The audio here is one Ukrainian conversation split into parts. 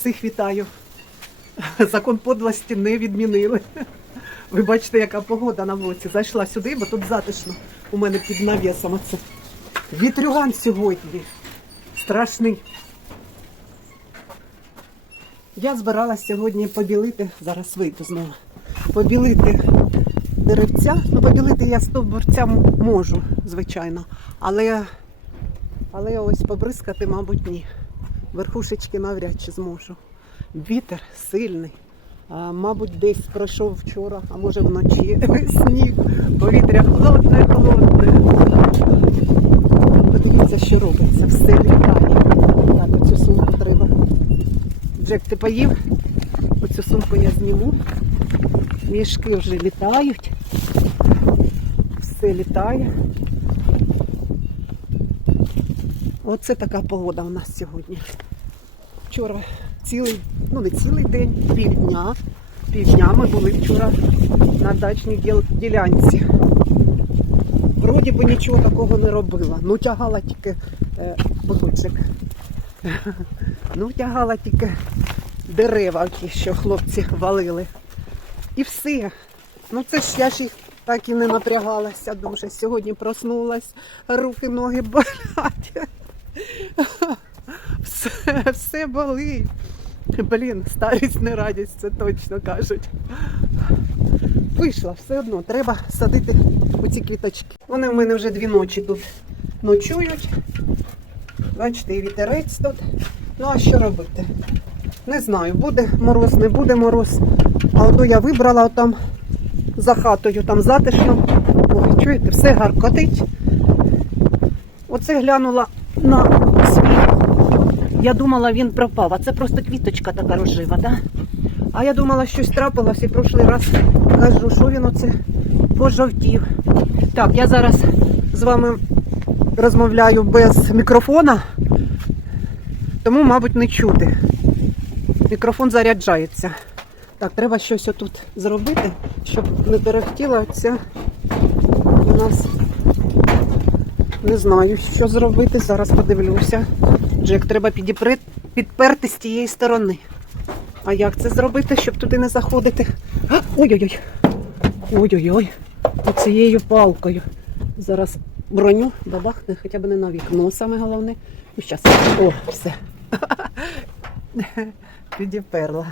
Всіх вітаю. Закон подлості не відмінили. Ви бачите, яка погода на вулиці. Зайшла сюди, бо тут затишно. У мене під навісом оце. Вітрюган сьогодні. Страшний. Я збиралась сьогодні побілити, зараз вийду знову. Побілити деревця. Ну, побілити я стовбурця можу, звичайно. Але, але ось побризкати, мабуть, ні. Верхушечки навряд чи зможу. Вітер сильний. А, мабуть, десь пройшов вчора, а може вночі сніг. Повітря холодне, холодне. Подивіться, що робиться. Все літає. Так, оцю сумку треба. Джек, ти поїв? Оцю сумку я зніму. Мішки вже літають. Все літає. Оце така погода у нас сьогодні. Вчора цілий, ну не цілий день, півдня. Півдня ми були вчора на дачній діл- ділянці. Вроді би нічого такого не робила. Ну тягала тільки е, богучик. Ну, тягала тільки дерева, ті, що хлопці валили. І все. Ну це ж я ж їх так і не напрягалася дуже. Сьогодні проснулась, руки, ноги болять. Все, все болить. Блін, старість не радість, це точно кажуть. Вийшла, все одно, треба садити оці квіточки. Вони в мене вже дві ночі тут ночують. Бачите, і вітерець тут. Ну а що робити? Не знаю, буде мороз, не буде мороз. А ото я вибрала там за хатою, там затишно. Ой, чуєте, все гаркотить. Оце глянула на свій. Я думала, він пропав, а це просто квіточка така рожева, да? А я думала, щось трапилось і прошлий раз кажу, що він оце пожовтів. Так, я зараз з вами розмовляю без мікрофона, тому, мабуть, не чути. Мікрофон заряджається. Так, треба щось отут зробити, щоб не перехтіла ця у нас. Не знаю, що зробити. Зараз подивлюся. Джек, треба підперти з тієї сторони. А як це зробити, щоб туди не заходити? Ой-ой-ой. Ой-ой-ой. Цією палкою. Зараз броню бабахне, хоча б не на вікно, саме головне. Ну, щас. О, все. Підіперла.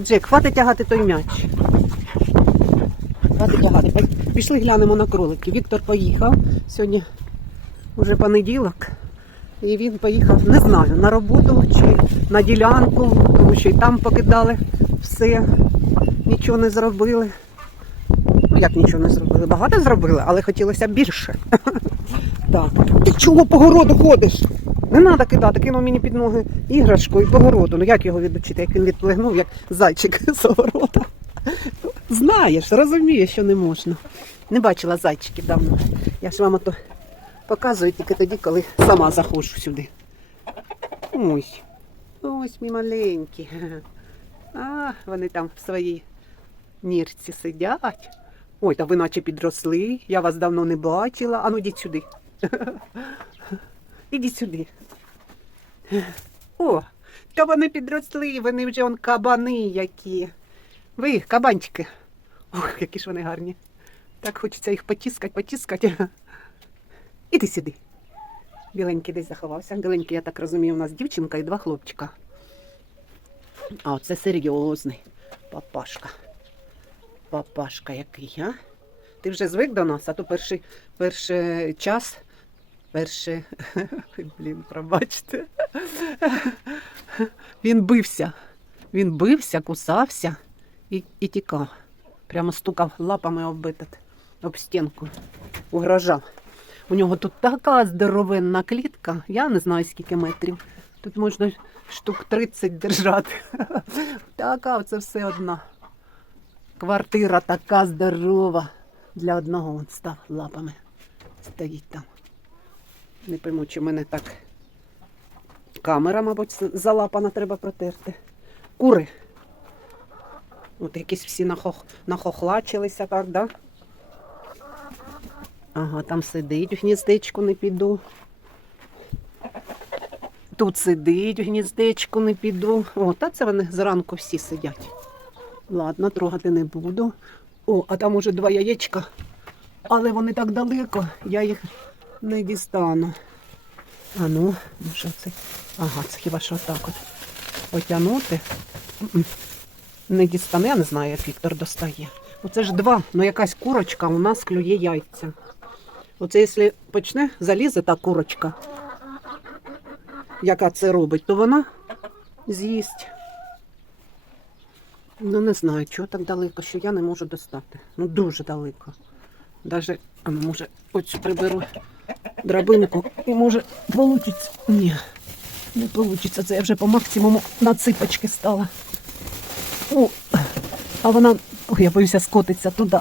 Джек, хватить тягати той м'яч. Хватить тягати. Пішли глянемо на кроликів. Віктор поїхав. Сьогодні вже понеділок. І він поїхав, не знаю, на роботу чи на ділянку, тому що і там покидали все, нічого не зробили. Ну, як нічого не зробили? Багато зробили, але хотілося більше. Ти чого по городу ходиш? Не треба кидати, кинув мені під ноги іграшку і по городу. Ну як його відучити, як він відплигнув, як зайчик з огорода. Знаєш, розумієш, що не можна. Не бачила зайчиків давно. Я ж вам ото показую тільки тоді, коли сама заходжу сюди. Ось. Ось мій маленькі. А, вони там в своїй нірці сидять. Ой, та ви наче підросли. Я вас давно не бачила. Ану, йдіть сюди. Ідіть сюди. О, та вони підросли, вони вже он кабани які. Ви, кабанчики. Ох, які ж вони гарні. Так хочеться їх потіскати, потіскати. Іди сюди. Біленький десь заховався. Біленький, я так розумію, у нас дівчинка і два хлопчика. А оце серйозний папашка. Папашка який, а? Ти вже звик до нас, а то перший, перший час, перший, блін, пробачте. Він бився. Він бився, кусався і, і тікав. Прямо стукав лапами об, этот, об стінку. Угрожав. У нього тут така здоровенна клітка, я не знаю скільки метрів. Тут можна штук 30 держати. Така, це все одна. Квартира така здорова. Для одного він став лапами. Стоїть там. Не пойму, чи мене так. Камера, мабуть, залапана, треба протерти. Кури. От якісь всі нахох... нахохлачилися, так, да? Ага, там сидить в гніздечку, не піду. Тут сидить, в гніздечку не піду. О, та це вони зранку всі сидять. Ладно, трогати не буду. О, а там уже два яєчка. Але вони так далеко, я їх не дістану. А ну, що це? Ага, це хіба що так от. Потягнути. Не дістану, я не знаю, як Віктор достає. Оце ж два, ну якась курочка у нас клює яйця. Оце якщо почне залізе та курочка, яка це робить, то вона з'їсть. Ну не знаю, чого так далеко, що я не можу достати. Ну дуже далеко. Даже, а може, оцю приберу драбинку і може вийде. Ні, не вийде. Це я вже по максимуму на ципочки стала. О, а вона, ой, я боюся, скотиться туди.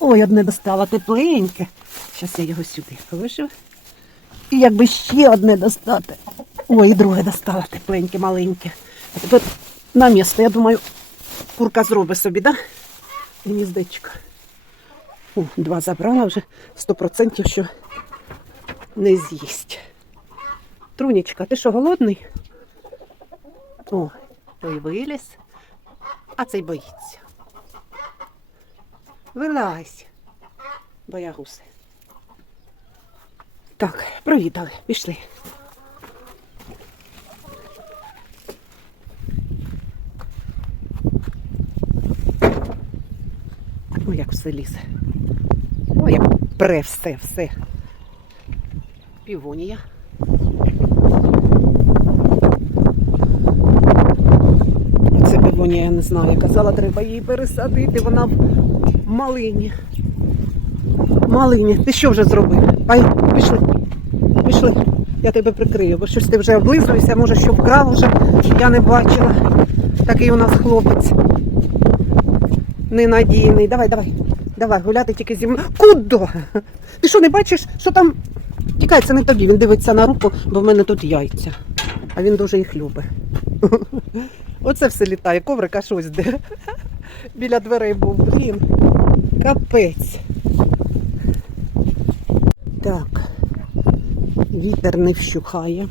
Ой, одне достала тепленьке. Зараз я його сюди положу. І якби ще одне достати. Ой, друге достала тепленьке, маленьке. А тепер на місце, я думаю, курка зробить собі, да? Гніздечко. О, два забрала вже 100% що не з'їсть. Трунічка, ти що, голодний? О, той виліз, а цей боїться. Вилазь, боягуси. Так, провідали, пішли. Ой, як все лізе. Ой, як пре все, все. Півонія. Це півонія, я не знаю. Я казала, треба її пересадити. Вона в малині. Малині. Ти що вже зробив? Ай, пішли. Пішли. Я тебе прикрию, бо щось ти вже облизуєшся, може, що вкрав вже, я не бачила. Такий у нас хлопець. Ненадійний. Давай, давай. Давай, гуляти тільки зі мною. Куди? Ти що, не бачиш, що там? Тікай, це не тобі. Він дивиться на руку, бо в мене тут яйця. А він дуже їх любить. Оце все літає, коврика щось де. Біля дверей був. Блін. Капець. Так. Вітер не вщухає.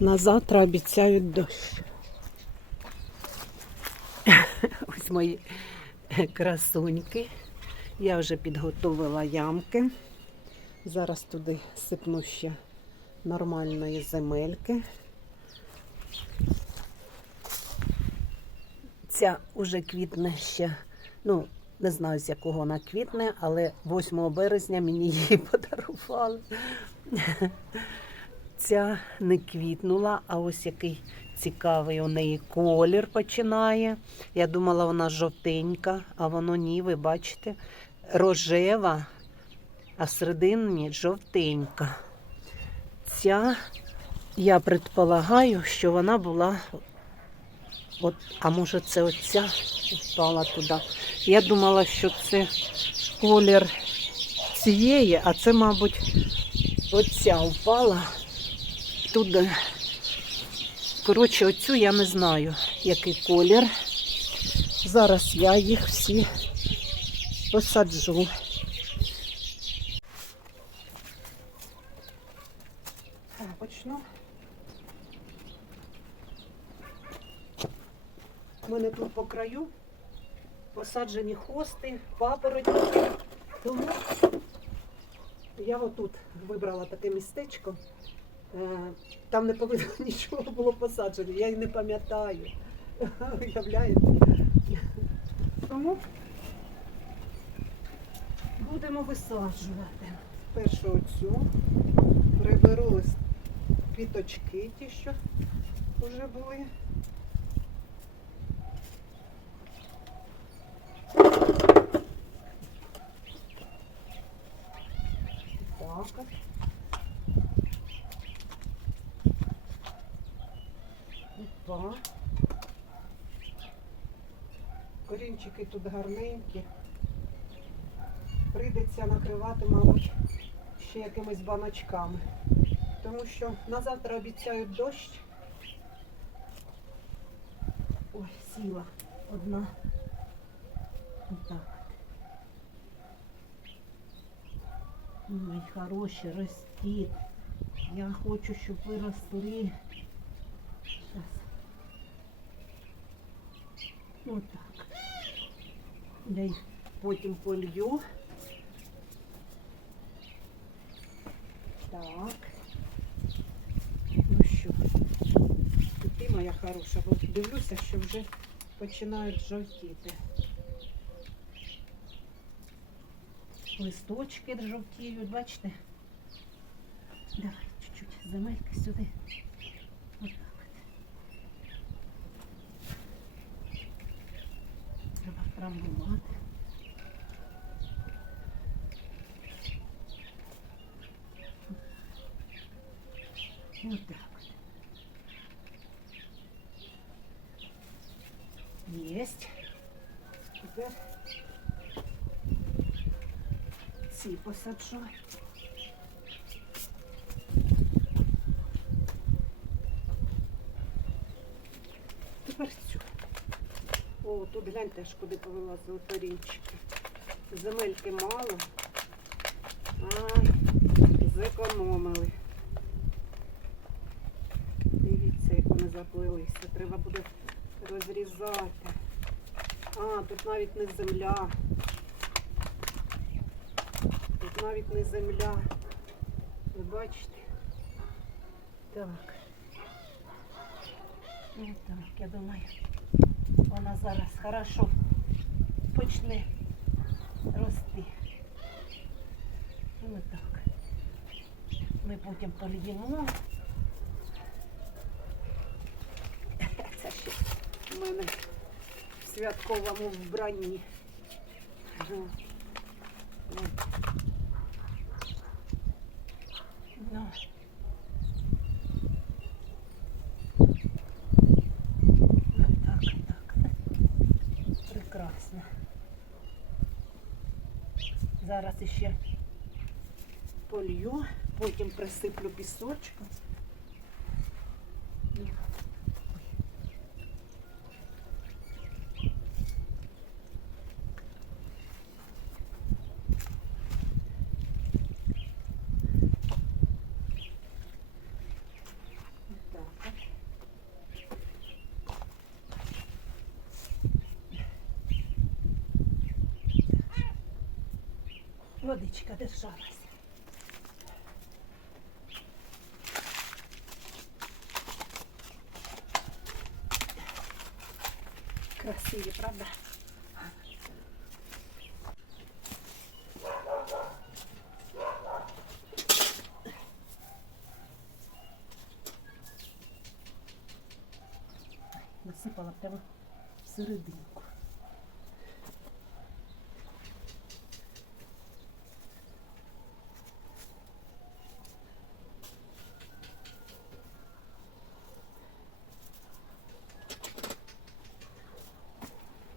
На завтра обіцяють дощ. Ось мої красуньки. Я вже підготовила ямки. Зараз туди сипну ще нормальної земельки. Ця уже квітне ще, ну, не знаю з якого вона квітне, але 8 березня мені її подарували. Ця не квітнула, а ось який цікавий у неї колір починає. Я думала, вона жовтенька, а воно ні, ви бачите, рожева, а всередині жовтенька. Ця, я предполагаю, що вона була, от, а може це оця впала туди. Я думала, що це колір цієї, а це, мабуть, оця впала туди. Коротше, оцю я не знаю, який колір. Зараз я їх всі посаджу. Так, почну. У мене тут по краю посаджені хости, папоротники. Тому я отут вибрала таке містечко. Е, Там не повинно нічого було посаджено, я й не пам'ятаю. Уявляєте? Тому будемо висаджувати. Першу оцю приберу квіточки ті, що вже були. От. Опа. Корінчики тут гарненькі. Прийдеться накривати, мабуть, ще якимись баночками. Тому що на завтра обіцяють дощ. Ой, сіла одна. Отак. Мої хороші, ростіть. Я хочу, щоб ви росли. Щас. Отак. Я їх потім полью. Так. Ну що, ти моя хороша, бо дивлюся, що вже починають жовтіти. Листочки жовтіють, бачите? Давай чуть-чуть земельки сюди. Отак от. Треба втрамбувати. Отак от. Єсть. Тепер ці посаджу. Тепер цю. О, тут гляньте аж куди повилазили корінчики. Земельки мало. А, зекономили. Дивіться, як вони заплилися. Треба буде розрізати. А, тут навіть не земля. Навіть не земля. Ви бачите? Так. Ну так, я думаю, вона зараз хорошо почне рости. Ну так. Ми потім поліємо. Це ще в мене в святковому вбранні. Ну, ну. Ну. Так, так. Прекрасно. Зараз іще полью, потім присиплю пісочком. Водичка держалась. Красиві, правда? Насипала прямо всерединку.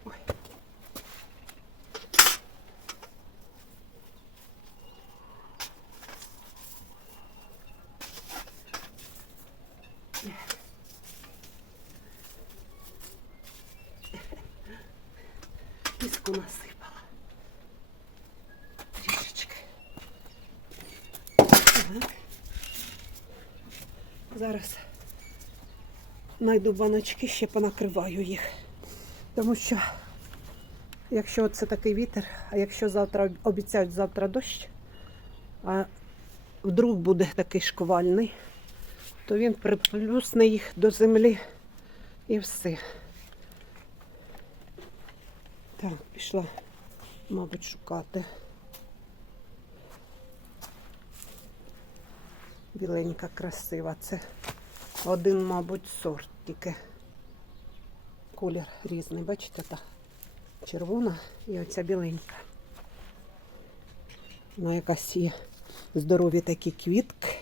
Ой. Піску насипала. Трішечки. Зараз знайду баночки, ще понакриваю їх. Тому що, якщо це такий вітер, а якщо завтра обіцяють завтра дощ, а вдруг буде такий шквальний, то він приплюсне їх до землі і все. Так, пішла, мабуть, шукати. Біленька, красива. Це один, мабуть, сорт тільки. Колір різний, бачите, та червона і оця біленька. Вона якась є здорові такі квітки.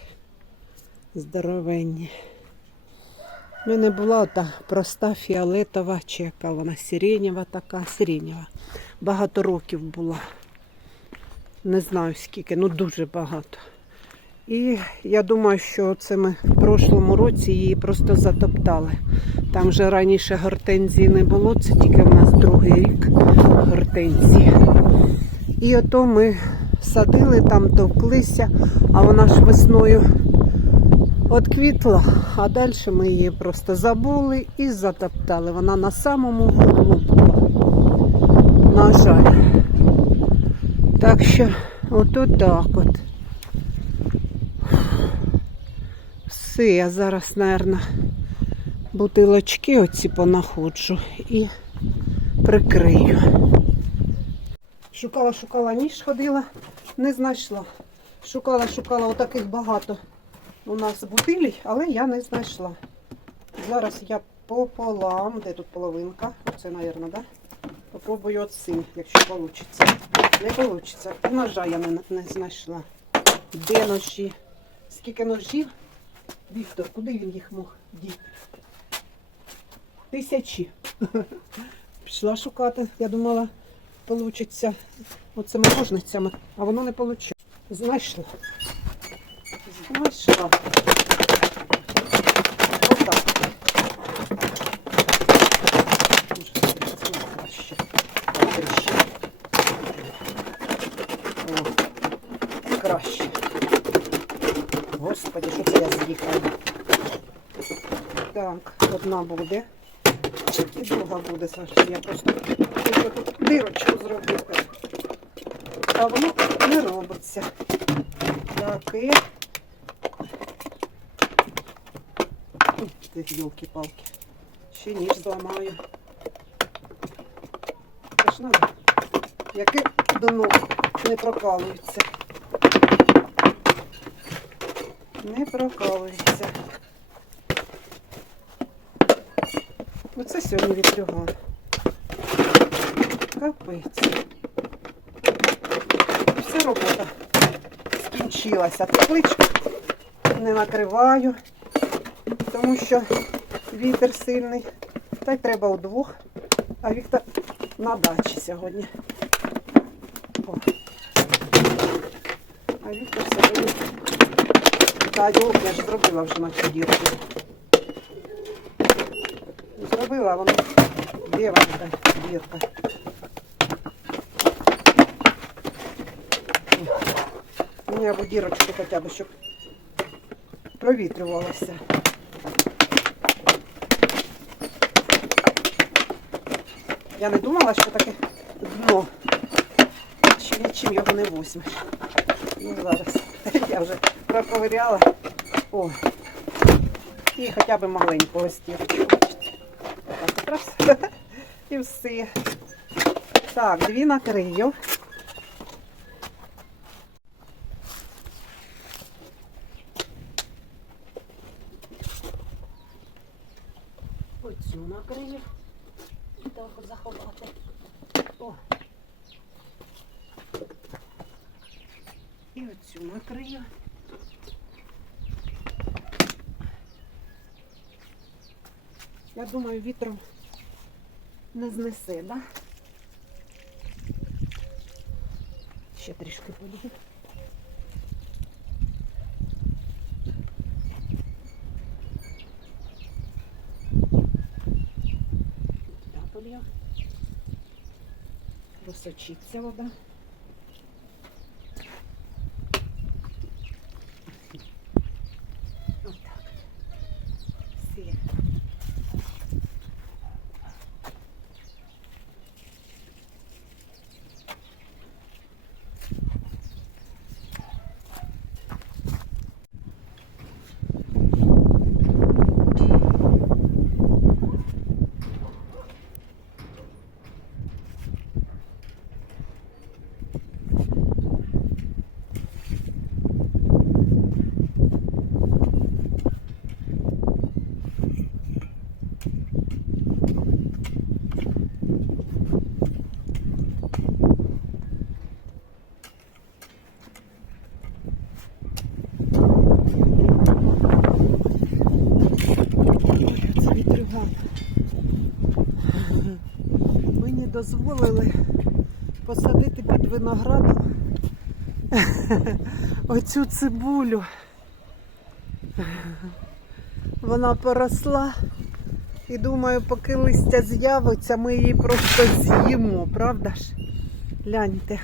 Здоровенні. У мене була та проста фіолетова, чи яка вона сиренєва така, сиренєва. Багато років була. Не знаю скільки, ну дуже багато. І я думаю, що це ми в прошлому році її просто затоптали. Там вже раніше гортензії не було, це тільки в нас другий рік гортензії. І ото ми садили, там товклися, а вона ж весною отквітла, а далі ми її просто забули і затоптали. Вона на самому вуглу була. На жаль. Так що, ото так от. Все, я зараз, мабуть, бутилочки оці понаходжу і прикрию. Шукала, шукала ніж, ходила, не знайшла. Шукала, шукала отаких багато у нас бутилій, але я не знайшла. Зараз я пополам, де тут половинка? Оце, мабуть, да? Попробую оцим, якщо вийде. Не вийде. Ножа я не, не знайшла. Де ножі? Скільки ножів? Віктор, куди він їх мог діти? Тисячі. Пішла шукати. Я думала, вийде оцими ножницями, а воно не вийшло. Знайшла. Знайшла. Отак. Може, це краще. О, краще. Господи, що це я з'їхала? Так, одна буде. І друга буде, Саша. Я просто тут дирочку зробити. А воно не робиться. Так, і... ти, Йолки-палки. Ще ніж зламаю. Це ж надо. Яке дно не прокалується. Не прокалується. Оце сьогодні вітрюган. Капець. Все робота скінчилася. Тепличку не накриваю, тому що вітер сильний. Та й треба удвох. А Віктор на дачі сьогодні. О. А Віктор сьогодні. Та йолки я ж зробила вже на цю дірку. Зробила вона та дірка? Мені або дірочку хоча б, щоб провітрювалося. Я не думала, що таке дно. Що нічим його не возьмеш. Ну зараз. Я вже проковиряла. О. І хоча б от раз. І все. Так, дві накрию. Оцю накрию. І так от заховати. О. І оцю накрию. Я думаю, вітром не знесе, да? Ще трішки подію. Туди полью. Просочиться вода. Отак. Все. Ой, Це вітрюган. Мені дозволили посадити під виноградом оцю цибулю. Вона поросла. І думаю, поки листя з'явиться, ми її просто з'їмо, правда ж? Гляньте.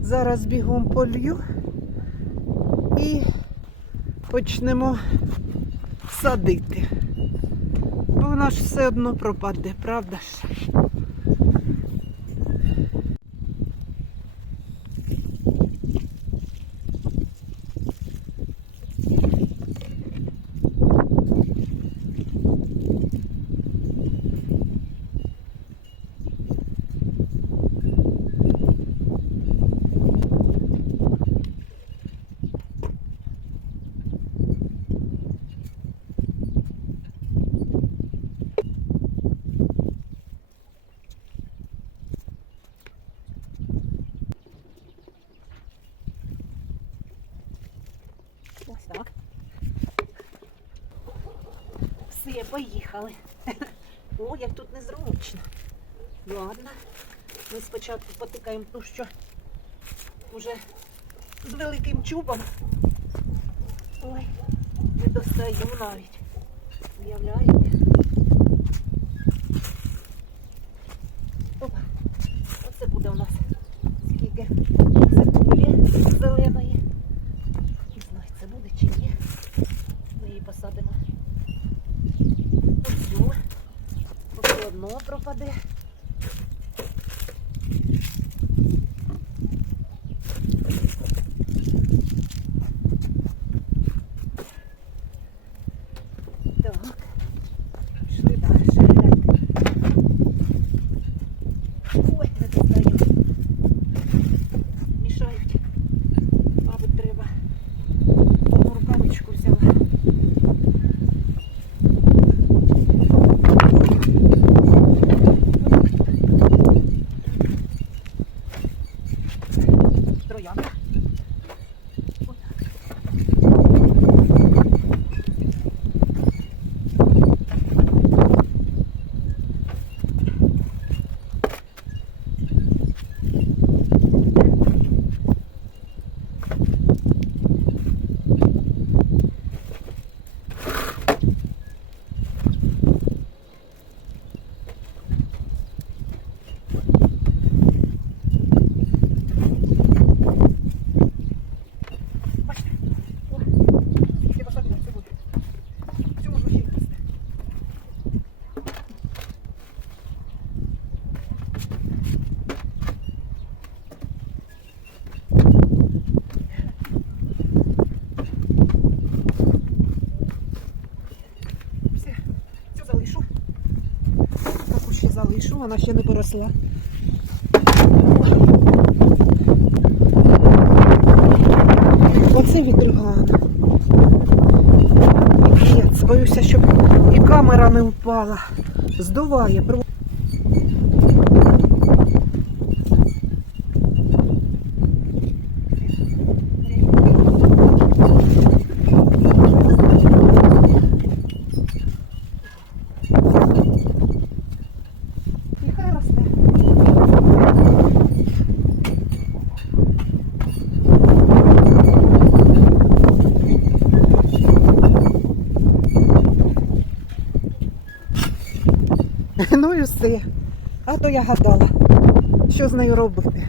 Зараз бігом полью і почнемо садити. Бо вона ж все одно пропаде, правда ж? Поїхали. О, як тут незручно. Ладно. Ми спочатку потикаємо ту, що вже з великим чубом. Ой, не достаю навіть. Уявляєте? Залишу, вона ще не поросла. Оце вітриган. Боюся, щоб і камера не впала. Здуває. Про- Нехай росте. Ну і все. А то я гадала, що з нею робити.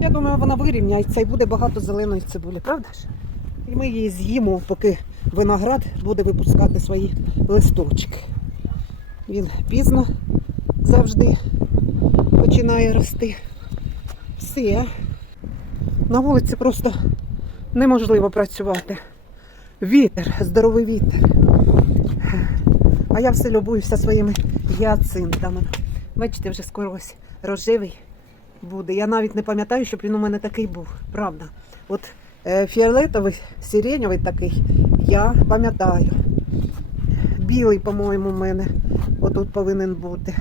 Я думаю, вона вирівняється і буде багато зеленої цибулі, правда ж? І ми її з'їмо, поки виноград буде випускати свої листочки. Він пізно завжди починає рости. Все. На вулиці просто неможливо працювати. Вітер, здоровий вітер. А я все любуюся своїми гіацинтами. Бачите, вже скоро ось рожевий буде. Я навіть не пам'ятаю, щоб він у мене такий був. Правда. От е, фіолетовий, сиреньовий такий, я пам'ятаю. Білий, по-моєму, у мене отут повинен бути.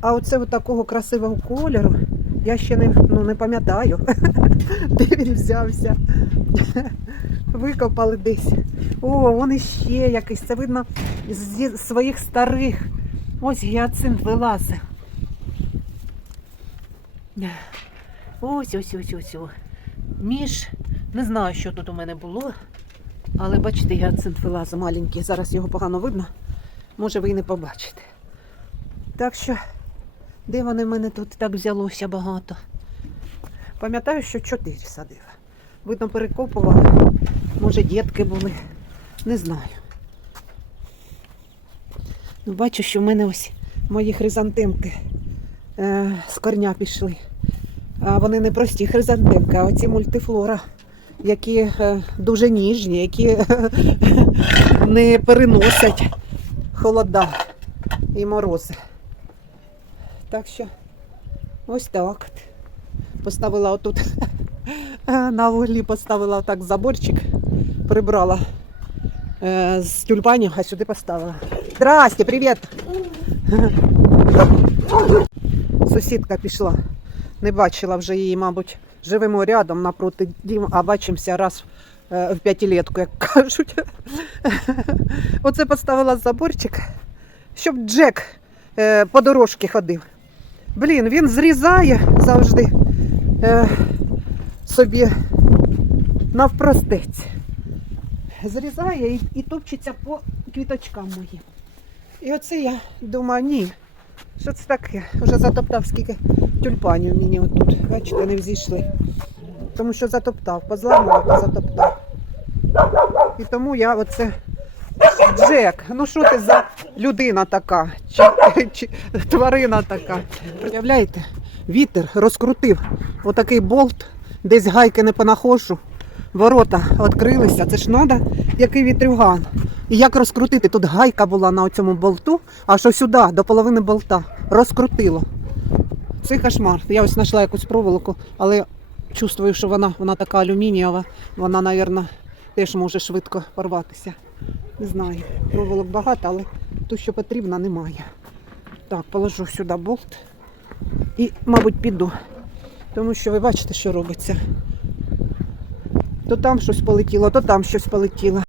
А оце от такого красивого кольору я ще не, ну, не пам'ятаю, де він взявся. Викопали десь. О, вон іще якийсь. Це видно зі своїх старих. Ось гіацинт вилазить. Ось, ось, ось, ось. ось. Між. Не знаю, що тут у мене було. Але бачите, гіацинт вилазить маленький. Зараз його погано видно. Може, ви і не побачите. Так що, де вони в мене тут так взялося багато? Пам'ятаю, що чотири садила. Видно, перекопували. Може, дітки були. Не знаю. Ну, бачу, що в мене ось мої хризантемки е, з корня пішли. А вони не прості хризантемки, а оці мультифлора, які е, дуже ніжні, які е, не переносять холода і морози. Так що ось так. Поставила отут на вуглі, поставила отак заборчик, прибрала е, з тюльпанів, а сюди поставила. Здрасте, привіт! Сусідка пішла. Не бачила вже її, мабуть, живемо рядом напроти дім, а бачимося раз е, в п'ятилетку, як кажуть. Оце поставила заборчик, щоб Джек е, по дорожці ходив. Блін, він зрізає завжди е, собі навпростець. Зрізає і, топчеться по квіточкам моїм. І оце я думаю, ні. Що це таке? Вже затоптав скільки тюльпанів мені отут. Бачите, не взійшли. Тому що затоптав, позламав та затоптав. І тому я оце. Джек, ну що ти за людина така? Чи, чи тварина така? Уявляєте, вітер розкрутив отакий болт, десь гайки не понаходжу. Ворота відкрилися. Це ж треба, який вітрюган. І як розкрутити? Тут гайка була на цьому болту, а що сюди, до половини болта, розкрутило. Це кошмар. Я ось знайшла якусь проволоку, але чувствую, що вона, вона така алюмінієва, вона, мабуть, теж може швидко порватися. Не знаю. Проволок багато, але ту, що потрібно, немає. Так, положу сюди болт і, мабуть, піду. Тому що ви бачите, що робиться. То там щось полетіло, то там щось полетіло.